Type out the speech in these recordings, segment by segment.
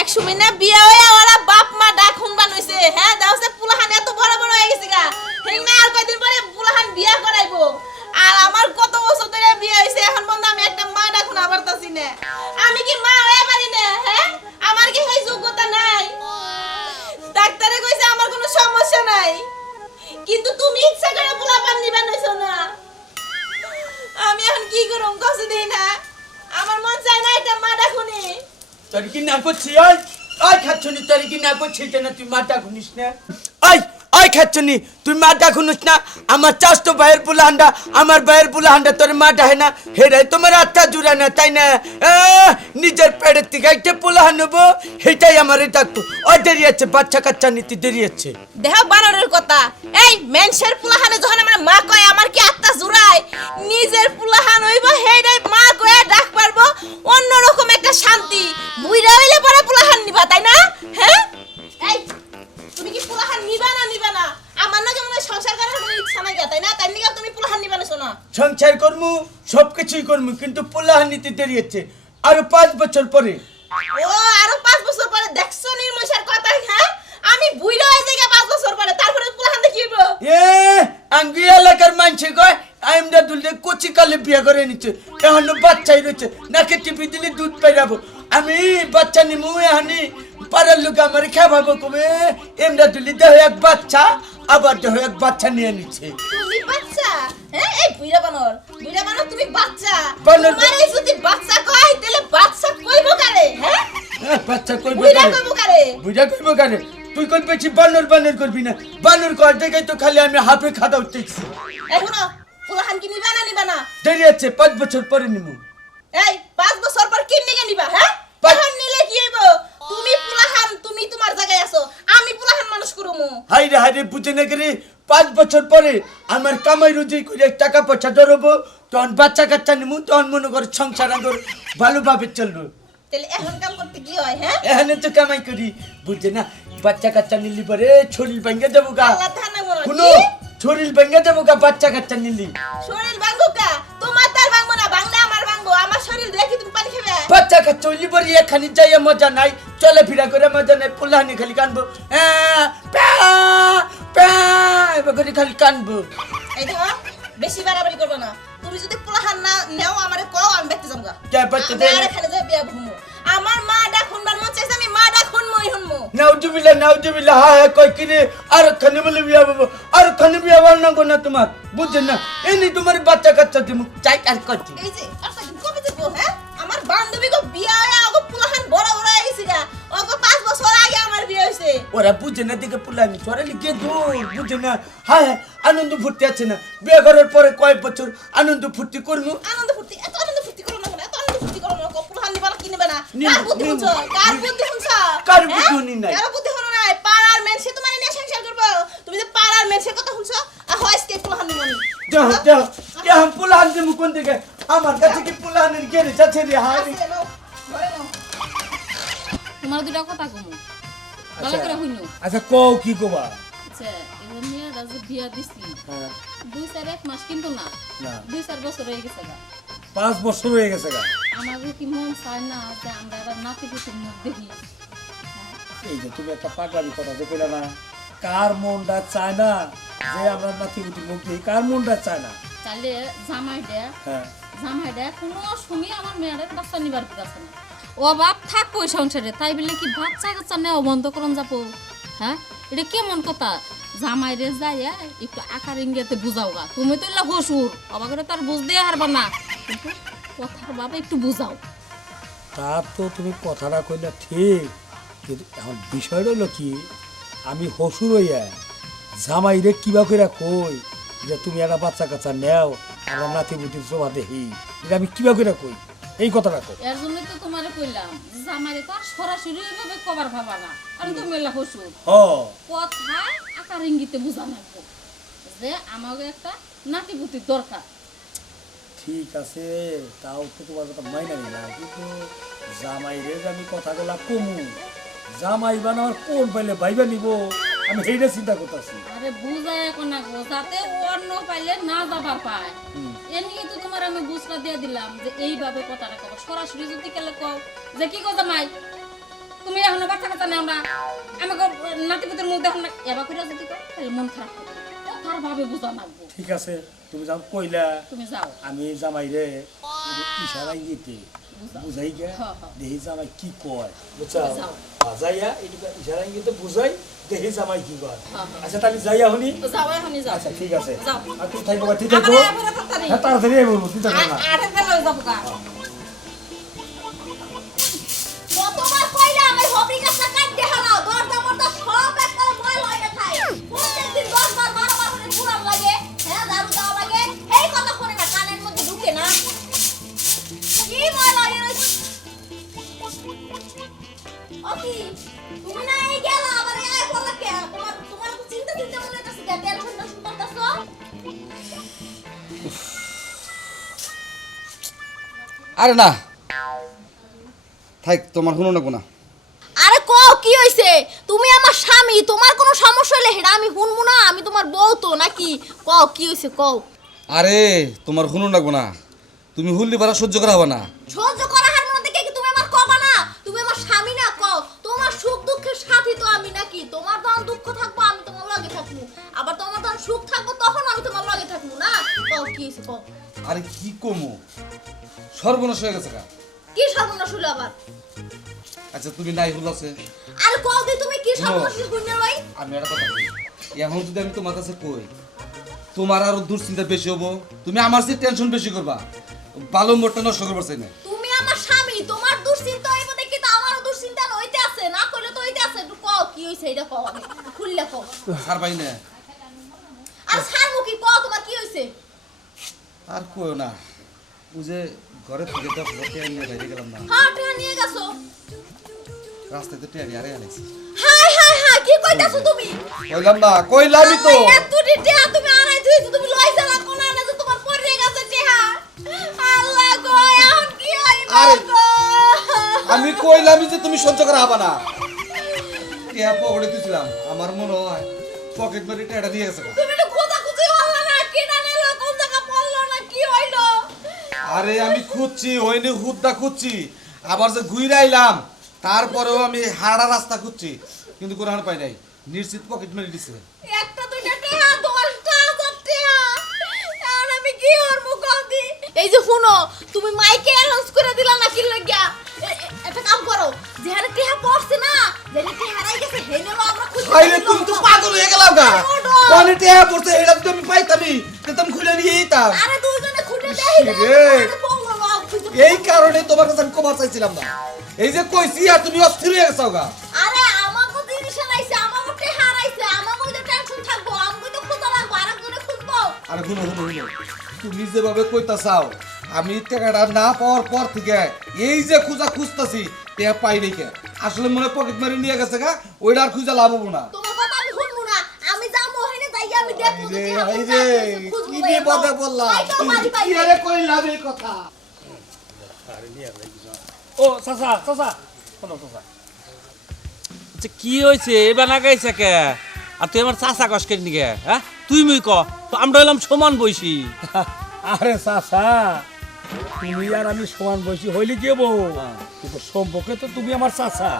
এক সময় না বিয়া হয়ে ওরা বাপ মা ডাক হুনবান হইছে। হ্যাঁ দাও সে পুলাহান এত বড় বড় হয়ে গেছে গা। হেং না আর কয়দিন পরে পুলাহান বিয়া করাইবো। আর আমার কত বছর ধরে বিয়া হইছে, এখন বন্ধ আমি একটা মা ডাকুন আবার তাছি না। আমি কি মা হয়ে পারি না হ্যাঁ? আমার কি সেই যোগ্যতা নাই? ডাক্তারে কইছে আমার কোনো সমস্যা নাই। কিন্তু তুমি ইচ্ছা করে পোলাপান নিবা নইছো না। আমি এখন কি করুম, কষ্ট দেই না। আমার মন চায় না একটা মা ডাকুনি তোর কি না করছি? ওই ওই খাচ্ছনি তোর কি না করছি? না তুই মাথা ঘুমিস না। ওই খাচ্ছনি তুই মাটা খুনিস না? আমার চাষ তো ভাইয়ের পোলা হান্ডা আমার ভাইয়ের পোলা হান্ডা তোর মাটা হয় না? হেরাই তোমার আত্মা জুড়ে না তাই না? নিজের পেটের থেকে একটা পোলা হানবো সেটাই আমার ডাকবো ওই দেরি আছে বাচ্চা কাচ্চা নিতে দেরি আছে। দেহ বানরের কথা। এই মেনসের পুলাহানে যখন আমার মা কয় আমার কি আত্মা জুড়ায়? নিজের পুলাহান হইব হেডাই মা কয়ে ডাক পারব অন্যরকম একটা শান্তি। বুইরা হইলে পরে পুলাহান নিবা তাই না? হ্যাঁ? এই তুমি কি পুলাহান নিবা না নিবা না? আমার না কেমন সংসার করার কোনো ইচ্ছা নাই তাই না? তাই নিকা তুমি পুলাহান নিবা না শোনা? সংসার করমু সব কিছুই করমু কিন্তু পোলাহান নিতে দেরি আছে আরও পাঁচ বছর পরে। ও আরও পাঁচ বছর পরে? দেখছ নির্মশের কথা হ্যাঁ? আমি বুইরা হয়ে যাই পাঁচ বছর পরে তারপরে পুলাহান দেখি এ আঙ্গি এলাকার মানুষে কয় আইমদা দুললে কচি কালে বিয়ে করে নিচ্ছে এখনও বাচ্চাই রয়েছে নাকে টিপি দিলে দুধ পেরাবো আমি বাচ্চা নিমু এহানি পাড়ার লোক আমার খাওয়াবো কবে এমদা দুলি দেহ এক বাচ্চা আবার দেহ এক বাচ্চা নিয়ে নিচ্ছে। তুমি বাচ্চা? হ্যাঁ এই বুইরা বানর। বুইরা বানর তুমি বাচ্চা। বানর- তোমার যদি বাচ্চা কয় তাহলে বাচ্চা কইবো কারে হ্যাঁ? হ্যাঁ, বাচ্চা কইবে বুইরা কইবো কারে? বুঝা কইব কারে? তুই কোন পেছি বানর বানর করবি না? বানর কর দেখে তো খালি আমি হাফে খাতা উঠতেছি। এখনও পুলাহান কি নিবা না নিবা না। দেরি আছে পাঁচ বছর পরে নিমু। এই পাঁচ বছর পর কি নিগে নিবা হ্যাঁ? নিলে কি হইব? তুমি পুলাহান তুমি তোমার জায়গায় আছো। আমি পুলাহান মানুষ করুমু। হাই রে হাই রে বুঝে না করে পাঁচ বছর পরে আমার কামাই রুজি করে টাকা পয়সা ধরবো তখন বাচ্চা কাচ্চা নিমু তখন মনে কর সংসার আগর ভালোভাবে চলবো। তাহলে এখন কাম করতে কি হয় হ্যাঁ? এখানে তো কামাই করি বুঝছে না? বাচ্চা কাচ্চা নিলি পরে শরীর ভেঙে যাব গা। শরীর ভেঙে যাব গা বাচ্চা কাচ্চা নিলি। শরীর ভাঙবো কা তোমার তার ভাঙবো না ভাঙলে আমার ভাঙবো আমার শরীর দেখি তুমি পানি খাবে? বাচ্চা কাচ্চা হইলি পরে এখানে যাই মজা নাই। চলে ফিরা করে মজা নাই পোলাহানি খালি কানবো। প্যা, করে খালি কানবো। এই দেখো বেশি বাড়াবাড়ি করবে না। তুমি যদি পোলাহান না নেও আমারে কও আমি দেখতে যাব। কে বাচ্চা দেয় আর না? এখানে যাই বিয়া ভুমু আমার মা ডাকুন বার মন চাইছে আমি মা ডাকুন মই হুনমু নাউজুবিল্লাহ নাউজুবিল্লাহ হ্যাঁ হ্যাঁ কই আর খানে বলে বিয়া বাবু আর খানে বিয়া বাবু না গো না তোমার? বুঝছেন না? এনি তোমার বাচ্চা কাচ্চা দিমু। চাই আর করছি এই যে কবে হ্যাঁ? আমার বান্ধবী গো বিয়া হয়ে আগো পোলাহান বড় বড় হয়ে গেছে গা। ওগো পাঁচ বছর আগে আমার বিয়ে হয়েছে। ওরা বুঝে না দেখে পুলানি চড়ালি কে দূর বুঝে না। হ্যাঁ আনন্দ ফুর্তি আছে না। বিয়ে করার পরে কয়েক বছর আনন্দ ফুর্তি করব। আনন্দ ফুর্তি? এত আনন্দ ফুর্তি করো না এত আনন্দ ফুর্তি করো না পোলাহান নিবা না? কি না কার বুদ্ধি শুনছো? কার বুদ্ধি শুনছো? কার হ্যাঁ? বুদ্ধি শুনি নাই? কার বুদ্ধি শুনো নাই? পাড়ার মেনসে তোমার নিয়ে সংসার করব। তুমি যে পাড়ার মেনসে কথা শুনছো? আর হয় আজকে পোলাহান নিব নি যাও যাও যাও পুলান দিমু কোন দিকে? আমার কাছে কি পুলানের গেরে যাচ্ছে রে নাও তোমার দুটা কথা কমু। ভালো করে হইনো আচ্ছা কও কি কবা? আচ্ছা এবার নিয়ে রাজে বিয়া দিছি। হ্যাঁ, দুই চার এক মাস কিন্তু না। না। দুই চার বছর হয়ে গেছে গা। পাঁচ বছর হয়ে গেছে গা। আমাদের কি মন চায় না যে আমরা এবার নাতি পুতির মুখ দেখি? এই যে তুমি একটা পাগলামি কথা যে কইলা না কার মনটা চায় না যে আমরা নাতি পুতি মুখ দিই কার মনটা চায় না? তাহলে হ্যাঁ। জামাই দে কোনো সময় আমার মেয়ের বাচ্চা নিবার আছে? না ও বাপ থাক ওই সংসারে, তাই বলে কি বাচ্চা কাচ্চা নেওয়া বন্ধ করুন যাব? হ্যাঁ? এটা কেমন কথা? জামাই রে যাই একটু আকার ইঙ্গিতে বুঝাও গা। তুমি তো এলা হসুর অবাক তার বুঝতে হারবা না। কিন্তু কথার বাবা একটু বুঝাও। তা তো তুমি কথাটা কইলা ঠিক, কিন্তু এখন বিষয়টা হলো কি, আমি হসুর হইয়া জামাই রে কিবা কইরা কই যে তুমি একটা বাচ্চা কাচ্চা নেও আমরা নাতি শোভা দেখি এটা আমি কিবা কইরা কই? এই কথাটা কই এর জন্যই তো তোমারে কইলাম জামাইরে তো আর সরাসরি এভাবে কবার ভাবা না। আমি তো মেলা হসুর হ। কথায় আকার ইঙ্গিতে বুঝা লাগবো যে আমাকে একটা নাতি পুতির দরকার। ঠিক আছে তাও তো তোমার কথা মাইনা নিলাম কিন্তু জামাই রে যে আমি কথাগুলা কমু জামাই বানাবার কোন পাইলে ভাইবা নিব? আমি সেইটা চিন্তা করতেছি। আরে বুঝায় এখন না গো যাতে অন্য পাইলে না যাবার পায়। এ নিয়ে তো তোমার আমি বুঝটা দিয়ে দিলাম যে এইভাবে কথাটা কও। সরাসরি যদি কেলে কও যে কি কথা মাই তুমি এখন বাচ্চা কাচ্চা নেও না আমাকে নাতিপুতের মুখ দেখো না এবার করে যদি কয়, তাহলে মন খারাপ হবে। তার ভাবে বোঝা লাগবো ঠিক আছে তুমি যাও কইলা। তুমি যাও। আমি জামাই রে ইশারাই দিতে। বুঝাই গে। দেখি জামাই কি কয়। বুঝছ যাও। যাইয়া এটুকু ইশারাই কিন্তু বুঝাই দেখি জামাই কি হ্যাঁ। আচ্ছা তাহলে এখনই যাও আচ্ছা ঠিক আছে। আর তুই থাকব তাড়াতাড়ি। বলব তুই থাকব না। কতবার কইলাম এই দরজা মরজা সব একটা ময়লা হয়ে থাকে প্রত্যেকদিন দশ বার বারো বার করে পুরান লাগে। হ্যাঁ দারু দেওয়া লাগে। এই কথা শুনে না কানের মধ্যে ঢুকে না। কি ময়লা হয়ে রয়েছে অকি তুমি না এই গেলা আবার কে তোমার তোমার তো চিন্তা চিন্তা মনে হইতাছে কে টেনশন টেনশন করতেছো? আরে না। থাক তোমার শুনো না কোনা আরে কও কি হইছে? তুমি আমার স্বামী তোমার কোনো সমস্যা হলে হেডা আমি শুনব না? আমি তোমার বউ তো নাকি? কও কি হইছে কও? আরে তোমার শুনো না কোনা তুমি হুল্লি ভাড়া সহ্য করা হবে না। সহ্য থাকব আমি তোমার লগে থাকব। আবার তোমার যখন সুখ থাকব তখন আমি তোমার লগে থাকব না? কও কি হইছে কও? আরে কি কমো? সর্বনাশ হয়ে গেছে কা? কি সর্বনাশ হলো আবার? আচ্ছা তুমি নাই হুল আছে আর কও দি তুমি কি। সর্বনাশ গুঞ্জার ভাই? আমি একটা কথা কই। এখন যদি আমি তোমার কাছে কই তোমার আরও দুশ্চিন্তা বেশি হব তুমি আমার চেয়ে টেনশন বেশি করবা। ভালো মোটটা নষ্ট করবার চাই না। তুমি আমার স্বামী তোমার দুশ্চিন্তা হইব দেখি তো আমারও দুশ্চিন্তা হইতে আছে না কইলে তো হইতে আছে একটু কও কি হইছে এটা কও আগে? খুললে কও। ছাড় পাই না। আর সারমুখী কও তোমার কি হইছে? আর কইও না। ও যে ঘরে থেকে তো টেন নিয়ে বাইরে গেলাম না। হ্যাঁ টিয়া নিয়ে গেছো। রাস্তায় তো টেন আরে আলাইছি হাই হাই হাই কি কইতাছো তুমি? কইলাম না কইলামই তো। এত টিয়া তুমি আনাই দিয়েছ তুমি লই যালা কোন আনে যে তোমার পড়ে গেছে টিয়া। আল্লাহ গো এখন কি হইব আমি কইলামই যে তুমি সহ্য করা হবে না। টিয়া পকেটে দিছিলাম? আমার মনে হয় পকেট মারি টেটা দিয়ে গেছে তুমি তো খোঁজা খুঁজি হলো না কি না নিলো কোন জায়গা পড়ল না কি হইল? আরে আমি খুঁজছি হইনি হুদ্দা খুঁজছি আবার যে ঘুরে আইলাম তারপরেও আমি হাড়া রাস্তা খুঁজছি কিন্তু কোরআন পাই নাই নিশ্চিত পকেট মারি দিছে। একটা দুইটা টিয়া দশটা হাজার এখন আমি কি ওর মুখ দি? এই যে শুনো তুমি মাইকে অ্যানাউন্স করে দিলা না কি লাগিয়া একটা কাম করো যেখানে টিয়া পাইলো। তুমি তো পাগল হয়ে গেলাম গা। কোনে টিয়া পড়ছে এটা তো আমি পাইতামই। আমি খুলে নিয়ে যেতাম আরে দুইজনে খুঁজে দেই এই কারণে তোমার কাছে আমি চাইছিলাম না। এই যে কইছি আর তুমি অস্থির হয়ে গেছো গা। আরে আমাকে হারাইছে আমাকে টিয়া হারাইছে আমাকে যে টেনশন থাকব আমাকে তো খোঁজা লাগবো আরেকজনে খুঁজবো। আরে তুমি যেভাবে কইতা চাও আমি টাকাটা না পাওয়ার পর থেকে এই যে খুঁজা খুঁজতাছি টেয়া পাই নাই কে। আসলে মনে পকেট মারি নিয়ে গেছে গা ওইটা আর খুঁজা লাভ হব না। তোমার কথা আমি শুনব না। আমি যাব ওখানে যাই আমি দেখব যে রে, টিয়া হাই কোথায় রে, আছে, খুঁজবো কি আরে এই কথা? ও চাচা চাচা। শোনো চাচা। আচ্ছা কি হয়েছে? এবার কে? আর তুই আমার চাষা কস কেন নিকে হ্যাঁ? তুই মুই ক। তো আমরা হলাম সমান বয়সী আরে চাচা তুমি আর আমি সমান বয়সী হইলে কি হব? কিন্তু সম্পর্কে তো তুমি আমার চাচা।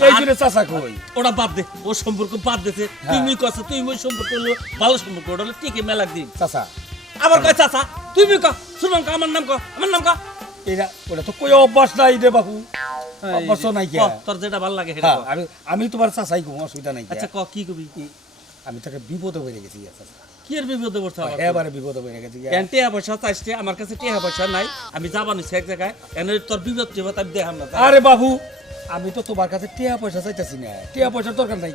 এই জন্য চাচা কই? ওটা বাদ দে ও সম্পর্ক বাদ দিতে তুই মুই কস তুই সম্পর্ক হলো ভালো সম্পর্ক ওটা হলো টিকে মেলা দিন। চাচা। আবার কয় চাচা ক আমার নাম ক আমার নাম ক ওটা তো কই অভ্যাস নাই রে বাবু অভ্যাস নাই কে তোর যেটা ভালো লাগে সেটা হ্যাঁ, আমি আমি তোমার চাচাই কম অসুবিধা নাই আচ্ছা আচ্ছা ক কি কবি? আমি তাকে বিপদে হয়ে গেছি চাচা। কি এর বিপদে পড়ছে আমার এবারে বিপদে গেছি এন টিয়া পয়সা চাইছে আমার কাছে টিয়া পয়সা নাই আমি যাবানি এক জায়গায় এনে তোর বিপদ টিপদ আমি দেখাম না আরে বাবু আমি তো তোমার কাছে টিয়া পয়সা চাইতেছি না। টিয়া পয়সার দরকার নাই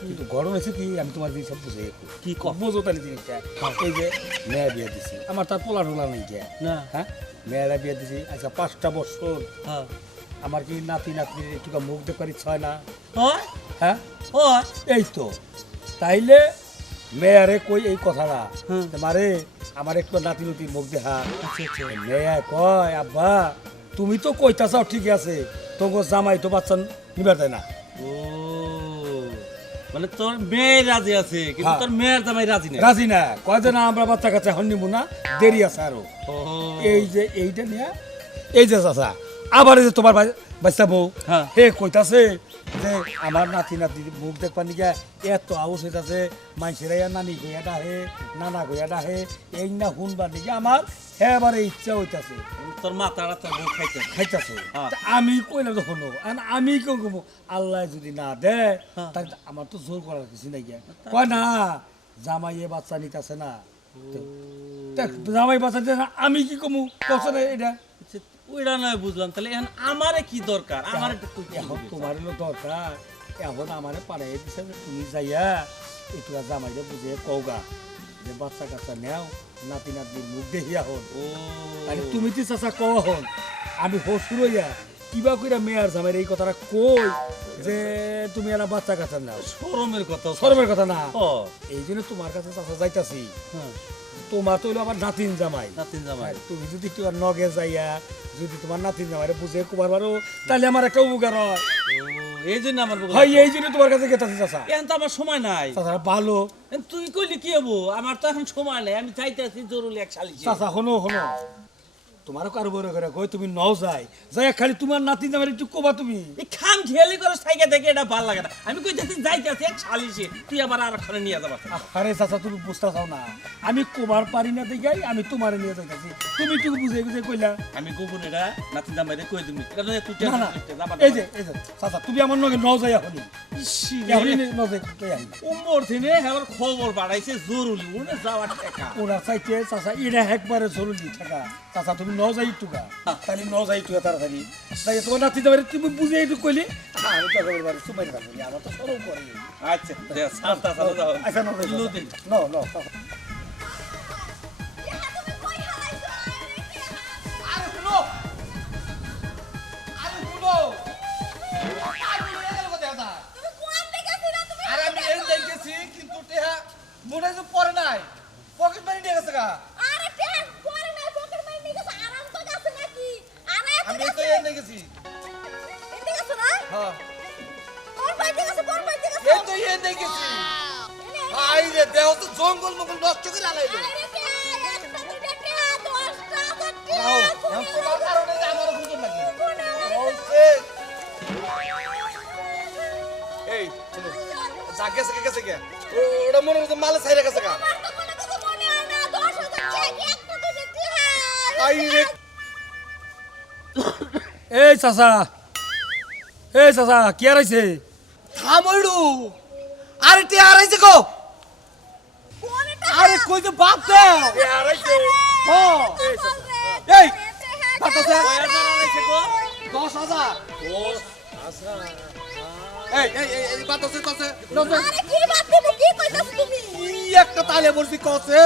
কিন্তু গরম হয়েছে কি আমি তোমার জিনিস সব বুঝে কি ক? বোঝো তাহলে জিনিসটা। এই যে মেয়া বিয়ে দিছি। আমার তার পোলা টোলা নাই না। হ্যাঁ? মেয়েরা বিয়ে দিছি আচ্ছা পাঁচটা বছর। হ্যাঁ। আমার কি নাতি একটু মুখ দেখার ইচ্ছা হয় না? হ্যাঁ? এই তো। তাইলে মেয়ারে কই এই কথাটা? হুম। মারে আমার একটু নাতি নতির মুখ দেখা। আচ্ছা আচ্ছা। মেয়া কয় আব্বা তুমি তো কইতাছাও ঠিক আছে তোকে জামাই তো বাচ্চা নিবার দেয় না। মানে তোর মেয়ে রাজি আছে কিন্তু হ্যাঁ। তোর মেয়ের জামাই রাজি না। কয় যে না আমরা বাচ্চা নিবো না দেরি আছে আরও। এই যে এইটা নিয়ে এই যে চাচা আবার যে তোমার বাচ্চা বউ হ্যাঁ। হে কইতাছে যে আমার নাতি নাতি মুখ দেখবার নিকা এত আউস হইতাছে মানুষেরা ইয়া নানি গইয়া ডাহে নানা গইয়া ডাহে এই না শুনবার নিকে আমার এবারে ইচ্ছা হইতাছে। তোর মাথাটা তোর খাইতে খাইতাছে। হ্যাঁ। তা আমি কইলাম তখন আর আমি কেউ কব আল্লাহ যদি না দেয় হ্যাঁ। তাহলে তো আমার তো জোর করার কিছু নাই গিয়া। কয় না জামাইয়ে বাচ্চা নিতেছে না। তো- জামাই বাচ্চা নিতেছে না আমি কি কমু? কষ্ট এটা। ওইটা নয় বুঝলাম তাহলে এখন আমারে কি দরকার? আমার এখন? তোমার দরকার। এখন আমারে পাড়াই দিছে যে তুমি যাইয়া একটু জামাইরে বুঝে কওগা যে বাচ্চা কাচ্চা নেও নাতি নাতনির মুখ দেখিয়া হন। ও। তুমি তো চাচা কওয়া হন আমি হসুর হইয়া কিবা কইরা মেয়ার জামাইর এই কথাটা কই যে তুমি এরা বাচ্চা কাচ্চা নাও? শরমের কথা শরমের কথা না। এই জন্য তোমার কাছে চাচা যাইতাছি। হ্যাঁ। তোমার তো আবার নাতিন জামাই। নাতিন জামাই। তুমি যদি একটু নগে যাইয়া যদি তোমার নাতিন জামাইরে বুঝে কুবার পারো তাহলে আমার একটা উপকার হয়। ও এই জন্য আমার বউ এই জন্য তোমার কাছে গেতাছি চাচা। এখন তো আমার সময় নাই। চাচা ভালো। এখন তুই কইলি কি হব? আমার তো এখন সময় নাই আমি চাইতেছি জরুরি এক শালি চাচা হনো হনো তোমারও কারও বড় করে কই তুমি নও যাই। যাই খালি তোমার নাতি জামাইরে একটু কোবা তুমি। এই খাম খেয়ালি করে সাইকে দেখে এটা ভালো লাগে না। আমি কইতেছি যাইতেছি এক শালিশি তুই আবার আর ওখানে নিয়ে যাবা। আরে চাচা তুমি বুঝতে চাও না। আমি কোবার পারি না দেখাই আমি তোমারে নিয়ে যাইতাছি। তুমি একটু বুঝে বুঝে কইলা। আমি গোপন এটা নাতিন জামাইরে কই দিবি এটা তুই এই যে এই যে চাচা তুমি আমার নগে নও যাই কই হেবার খবর বাড়াইছে জরুরি টেকা ওরা চাইতে চাচা এটা একবারে জরুরি থাকা চাচা তুমি ন যাই টুকা তাহলে ন যাই টুকা তাড়াতাড়ি। তাই তোমার নাতি যাবে তুমি বুঝে একটু কইলে হ্যাঁ আমি তো একেবারে বাড়ি সুমাই থাকব আমার তো সরব করে আচ্ছা আচ্ছা ন। ন আরে শুনো আরে শুনো আরে এর কথা এটা তুমি কোন দিকে ছিল তুমি আরে আমি এই দেখেছি কিন্তু টেহা মনে হয় পরে নাই। পকেট মারি নিয়ে গেছে গা। হ্যাঁ। কোন পাইতে গেছে কোন পাইতে গেছে। এই তো এই দেখেছি। আই রে দেহ তো জঙ্গল মঙ্গল নষ্ট করে আলাইলো। এই শুনো যা গেছে গেছে ও- ওটা মনে হচ্ছে মালে ছাইরে গেছে গা। এই চাচা এই চাচা কি আর আইছে থামইড়ু আরে তে আরাইছে গো আরে কই যে বাপ দাও ও এই বাতাসে দশ হাজার এই এই এই, এই বাতাসে কসে আরে কি বাদ তুমি কি কইতাছ তুমি একটা তালে বলছি কসে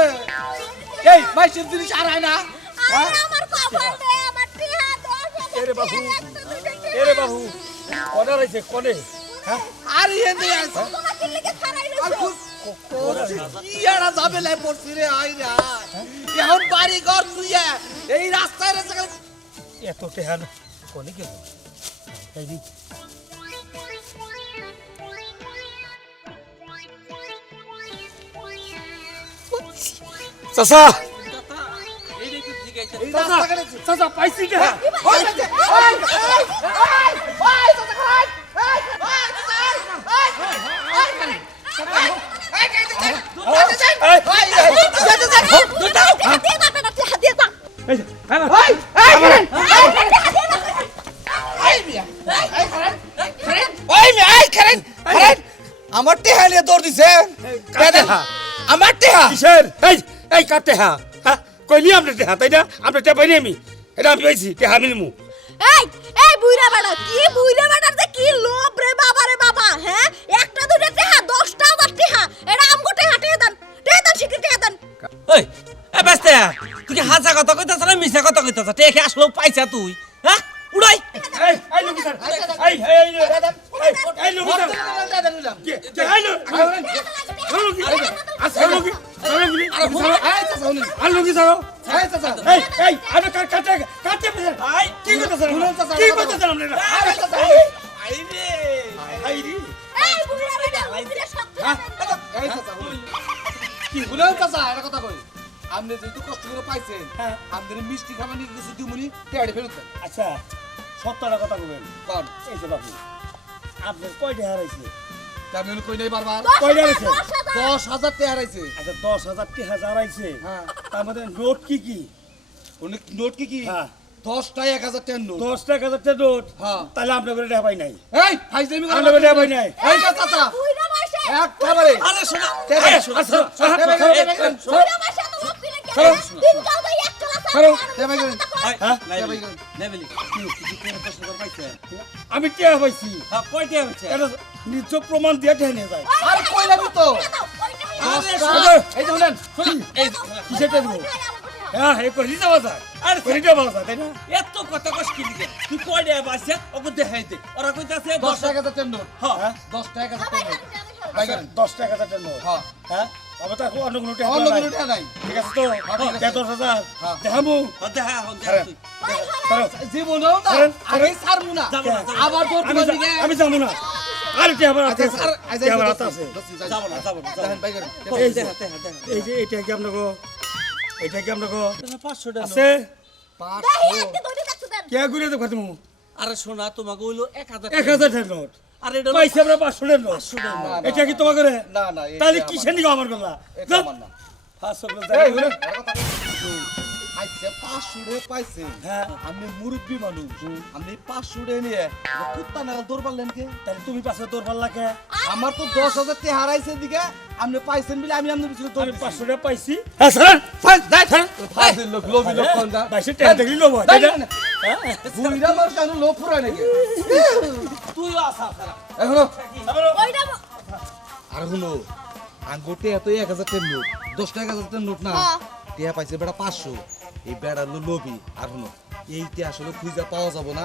এই মাইসের জিনিস আর হয় না আমার কপাল রে আমার টিহা দশ হাজার এরে টেন। এরে বাবু কনে রইছে কনে হ্যাঁ? আরে এনে আছে তোমার কি লেগে খারাই আর রইছো খুব কি আর যাবে লাই পড়ছি রে? আই রে আই। এখন বাড়ি ঘর তুইয়া এই রাস্তায় রে সেখানে এত টেহান। কনে গেল? এই দি চাচা! চাচা রাস্তাঘাটে চাচা পাইছি টেহা ওই যাচ্ছে, ওই, ওই, ওই, ওই, চাচা, ওই, ওই, ওই, চাচা, ওই, ওই, ওই, ওই, এই, এই, চাচা, ওই, চাচা, ওই, ওই, এই, চাচা, চাচা, টিহা দিয়ে দাও বেটা টিহা দিয়ে দাও এই যে, হ্যাঁ, ওই, এই, খারেন, টিহা দিয়ে দাও এই, মিয়া, এই, খারেন, খারেন, ওই, মিয়া, এই, খারেন, খারেন। আমার টেহা নিয়ে দৌড় দিছে কার টেহা? আমার টেহা কিসের এই এই কার টেহা হ্যাঁ কইলি আমরা টেহা তাই না? আপনি টেহা পাইনি আমি। এটা আমি পাইছি টেহা মিলমু এই এই বুইরা বাড়া কি বুইরা বাড়ার যে কি লোভ রে বাবা রে বাবা হ্যাঁ? একটা দুইটা টিহা দশটা হাজার টিহা এটা আমগো টিহা টিহা দেন টিহা দেন শিখি টিহা দেন। এই এ বেস্তে তুই কি হাসা কথা কইতাছ না মিছা কথা কইতাছ? টেকে আসলো পাইছা তুই। আর লুকি স্যার এই এই আমি কাট কাটে কাটে পেছে ভাই কি করতেছ কি করতেছ আমরা আই রে। আই রে। এই বুইরা বেটা বুইরা শক্ত আপনি যেহেতু কষ্ট করে পাইছেন হ্যাঁ। আপনাদের মিষ্টি খাবার নিয়ে গেছে দুমুনি টেয়ারে ফেরত আচ্ছা সত্তরটা কথা বলবেন কর এই যে বাবু আপনার কয়টা হারাইছে আমি কই নাই বারবার হাজার, আছে? দশ হাজার। টাকা হারাইছে আচ্ছা দশ হাজার টি হাজার হারাইছে হ্যাঁ তার মধ্যে নোট কি কি অনেক নোট কি কি হ্যাঁ। দশটা এক হাজার টাকার নোট দশটা এক হাজার টা নোট হ্যাঁ। তাহলে আপনার করে টাকা পাই নাই এই ফাইজলামি করো না। আপনার করে টাকা পাই নাই এই চাচা একেবারে আরে শোনা টাকা আরে, শোনো, আচ্ছা, শোনো, আচ্ছা, টাকা আচ্ছা, টাকা টাকা শোনো। তো টাকা টাকা। কয়। হ্যাঁ? পাইছে? আমি টাকা পাইছি? হ্যাঁ কয়টা হয়েছে এটা নিজ প্রমাণ দিয়ে টেনে নিয়ে যায়। আরে তো। এই যে শুনেন এই টেনবো ওইটাই হ্যাঁ এই করে যাওয়া যায় আরে করে যাওয়া যায় তাই না? এত কথা কষ্ট কি দিকে? তুই কয়টা বাসে ওকে দেখাই দে। ওরা কইতাছে দশ দশ টাকা হাজার টাকার নোট হ্যাঁ দশটা এক হাজার সবাই নোট। আচ্ছা, দশ টাকা হাজার নোট হ্যাঁ। হ্যাঁ? তো অন্য কোনো টাকা অন্য কোনো টাকা নাই। ঠিক আছে তো? ঠিক আছে। তে দশ হাজার। হ্যাঁ। দেখামু। হ্যাঁ দেখা ভাই, ভাই। জীবনেও না ছাড়বো না। আবার তোর আমি আমি যাব না। আরে টাকা আমার আচ্ছা আছে। স্যার আচ্ছা টাকা আমার হাতে আছে। যাব না যাব না দেখেন না। বাইগান এই যে- দেখা দেখা দেখা। এই যে এটা কি আপনাকে এটা কি আপনাকে পাঁচশো টাকা। আছে? দেখি, একটু ধরে থাকতে দেন। কে ঘুরে দেখো তুমি আরে শোনা তোমাকে হইল এক হাজার এক হাজার টাকার নোট। আর এটা পাইছি আমরা পাঁচশো টাকার নোট পাঁচশো টাকা না, না। এটা কি তোমাকে না না তাহলে আমার কিসের নিকে আমার বেলা এটা আমার না। টাকা এই দাও। শুনেন, একটা কথা বলি। আচ্ছা পাঁচশো টাকা পাইছে। হ্যাঁ। আপনি মুরব্বী মানুষ। আপনি পাঁচশো টাকা নিয়ে কুত্তা নাগাল দৌড় পারলেন কে? তাহলে তুমি কে? আমার তো দশ হাজার টাকা হারাইছে দিকে আপনি পাইছেন বলে আমি আপনার পিছনে আমি দৌড় পাইছি। হ্যাঁ স্যার। লোক লোভী লোক কোনটা বাইশে টাকা দেখলি লোক হয়, তাই না? মানুষ কেন লোভ ফুরায় নাকি? তুইও আসা এখনও? ওইটা আর হলো আঙ্গুটে এত এক হাজার নোট। দশ টাকা এক হাজার নোট না। হ্যাঁ। টিয়া পাইছে বেটা পাঁচশো। এই বেড়া হলো লোভী আর হলো এইটা আসলে খুঁজে পাওয়া যাব না।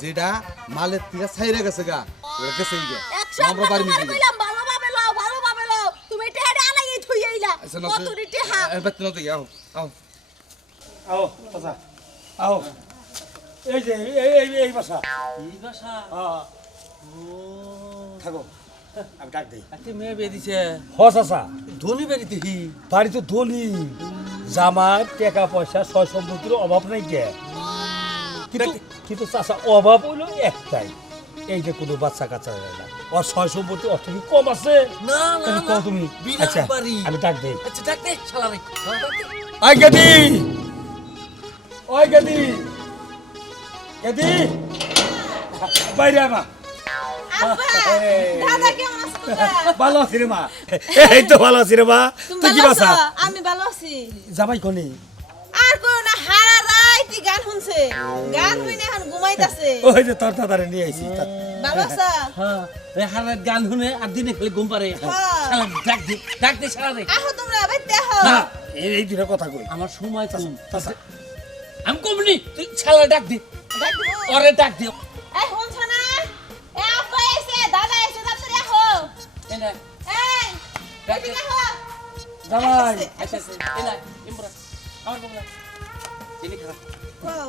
যেটা মালের থেকে ছাইরে গেছে গা ওরা গেছে গা আমরা বাড়ি মিলে। আচ্ছা এই যে এই থাকো আমি ডাক দিই। মেয়ে হস আসা ধনী বাড়ি দেখি বাড়ি তো ধনী। জামার টাকা পয়সা সয় সম্পত্তির অভাব নাই কে কিন্তু কিন্তু চাষা অভাব হইল একটাই। এই যে কোনো বাচ্চা কাচ্চা যায় না। ওর সয় সম্পত্তি অর্থ কি কম আছে? না না কও তুমি। আচ্ছা আমি ডাক দিই। আচ্ছা ডাক দে শালা রে শালা ডাক ওই গেদি! ওই গেদি! গেদি! বাইরে আমা ভালো আছি রে মা। এই তো ভালো আছি রে মা। তুই কি বাসা? আমি ভালো আছি। জামাই কোনি? আর কই না হারা রাইতি গান শুনছে। গান হইনে এখন ঘুমাইতাছে। ওই যে তোর দাদারে নিয়ে আইছি। ভালো আছো? হ্যাঁ গান শুনে আর দিনে খালি ঘুম পারে হ্যাঁ। শালা ডাক দে ডাক দে শালা রে। আহো তোমরা বাইতে আহো। না এই কথা কই। আমার সময় কম। আমি কমনি তুই শালা ডাক দে। ডাক? ওরে ডাক দে এই না এই এদিকে আহো জামাই আচ্ছা আচ্ছা এই না ইমরা আমার বগলা চিনি দিন পর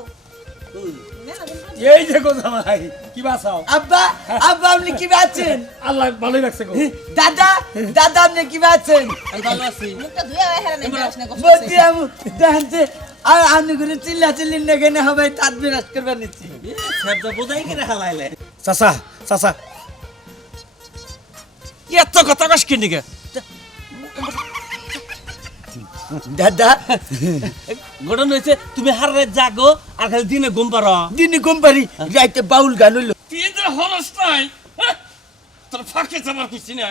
এই যে গো জামাই কি বাসাও আব্বা আব্বা আপনি কি আছেন আল্লাহ ভালোই লাগছে গো দাদা দাদা আপনি কি আছেন আমি ভালো আছি মুখটা ধুয়ে হেরা নেই বেরাস না বলছি আমি দেখেন আর আপনি করে চিল্লা চিল্লি নেগেনে হবে তার বিরাজ করবার নিচ্ছি বোঝাই কিনে হালাইলে চাচা চাচা এত কথা কস কি নিকে? দাদা। ঘটনা হয়েছে তুমি হারে জাগো আর খালি দিনে ঘুম পারো। দিনে ঘুম পারি রাইতে বাউল গান হইল। তুই যে হরস নাই হ্যাঁ? তোর ফাঁকে যাবার খুশি না?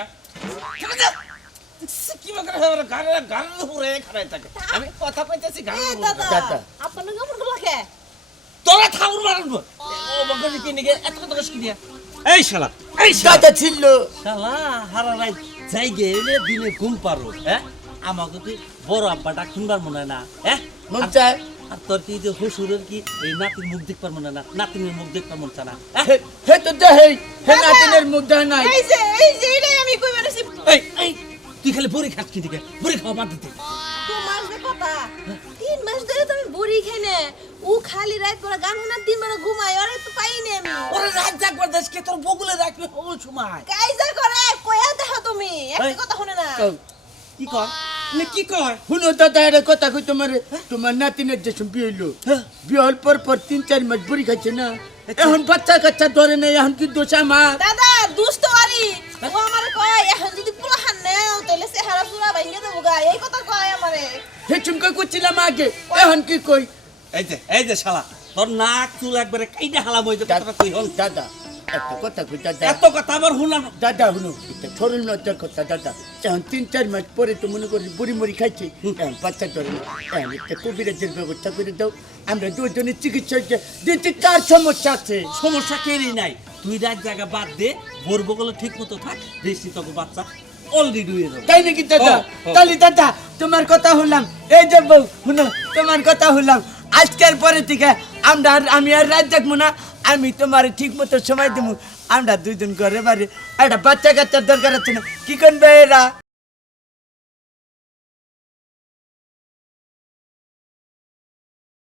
তোরা ঠাকুর মারব ও বকরি কি নিকে এত কথা কস দিয়া এই শালা এই শালা। ছিল। শালা হারা রাই যাই গেলে দিনে ঘুম পারো হ্যাঁ? আমাকে তুই বড় আব্বাটা শুনবার মনে হয় না হ্যাঁ? মন চায়। আর তোর কি যে শ্বশুরের কি এই নাতির মুখ দেখবার মনে হয় না? নাতিনের মুখ দেখবার মন চায় না হ্যাঁ? হে- হে তো দেহে হে নাতিনের মুখ দেয় নাই। এই যে এই যে এটাই আমি কই বেরাছি এই এই তুই খালি বড়ি খাস কি দিকে বড়ি খাওয়া বাদ দিতে তোমার যে কথা তিন মাস ধরে তুমি বুড়ি খাইনে ও খালি রাত পরে গান শোনার দিন মানে ঘুমাই তো আমি। ওরে রাত জাগবার দেশকে তোর বগুলে রাখবে ও সময় কাইজা করে কয়া দেখো তুমি একটা কথা শুনে না। কি নে কি কয় শুনো দাদা এটা কথা কই তোমার তোমার নাতিনের যে বিয়ে হইল। বিয়ে হওয়ার পর পর তিন চার মাস বুড়ি খাচ্ছে না। এখন বাচ্চা কাচ্চা ধরে নেই এখন কি দোষ আমার? দাদা দুষ্ট বাড়ি। ও আমারে কয় এখন যদি নেও তাহলে চেহারা পুরা ভাঙিয়ে দেবো গা। এই কথা কয় আমারে। হে চুমকে করছিলাম আগে এখন কি কই? এই যে এই যে শালা তোর নাক চুল একবারে কাইটা হালাম হইতে কথাটা কই হল? দাদা একটা কথা কই দাদা? এত কথা আবার শুনলাম। দাদা সরল নজর কথা দাদা। এখন তিন চার মাস পরে তো মনে করি বুড়ি মুড়ি খাইছি। এখন বাচ্চা ধরে না। এখন একটা কবিরাজের ব্যবস্থা করে দাও। আমরা দুজনের চিকিৎসা দিতে কার সমস্যা আছে। সমস্যা কেড়েই নাই। তুই রাত জায়গা বাদ দে ভোর বগলে ঠিক মতো থাক। দেখছি তোকে বাচ্চা অলরেডি হয়ে যাবে তাই নাকি দাদা ও, ও। তাহলে দাদা তোমার কথা হলাম। এই যে বউ শুনো তোমার কথা হলাম। আজকের পরে থেকে আমরা আমি আর রাত দেখব না। আমি তোমার ঠিক মতো সময় দেবো আমরা দুইজন ঘরে বাড়ি। একটা বাচ্চা কাচ্চার দরকার আছে না। কি করবে এরা?